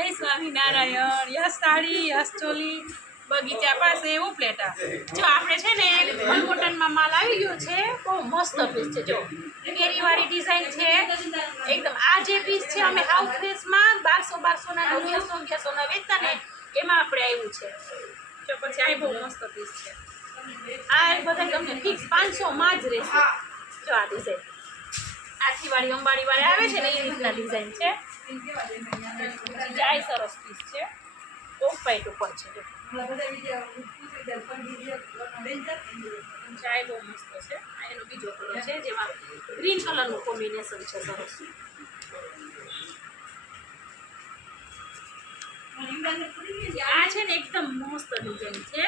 જય Swaminarayan. Yes sari, yes choli, બગીચા પાસે ઉપલેટા. જો આપણે છે ને કોટનમાં માલ આવી ગયો છે. બહુ મસ્ત પીસ છે. જો કેરીવાળી ડિઝાઇન છે એકદમ. આ જે પીસ છે અમે હાઉસ ફ્રેશમાં 1200 ના 1100 ના વેચતા ને એમાં આપણે આવ્યું છે. જો પછી આ બહુ મસ્ત પીસ છે. આ બધા તમને ફિક્સ 500 માં જ રહેશે. જો આ ડિઝાઇન આખીવાળી અંબાડીવાળી આવે છે ને એ રીતના ડિઝાઇન છે. જાય સરસ પીસ છે. ઓફ વ્હાઈટ ઉપર છે. ચાય બહુ મસ્ત છે. આ એનો બીજો કલર છે જેમાં ગ્રીન કલરનું કોમ્બિનેશન છે સરસ. આ છે ને એકદમ મસ્ત ડિઝાઇન છે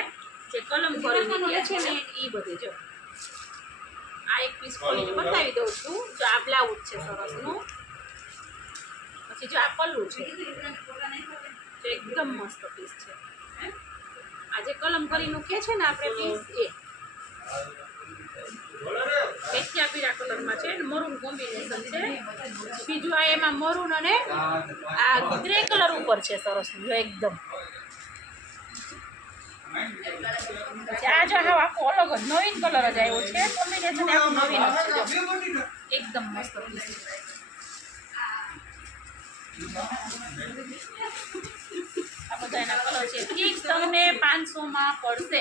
જે કલમ કરીને છે ને એ બધી. જો આ એક પીસ ખોલીને બતાવી દઉં છું. જો આ બ્લાઉઝ છે સરસનું. પછી જો આ પલ્લું છે એકદમ મસ્ત પીસ છે. આ જે કલમ કરીનું કે છે ને આપણે પીસ એ એશિયા પીળા કલરમાં છે. મરૂન કોમ્બિનેશન છે. બીજું આ એમાં મરૂન અને આ ગ્રે કલર ઉપર છે સરસ એકદમ. આ જો હા આખો અલગ જ નવીન કલર જ આવ્યો છે. કોમ્બિનેશન આખું નવીન જ છે. એકદમ મસ્ત પીસ છે. આ બધા એના કલર છે. ફિક્સ તમને 500 માં પડશે.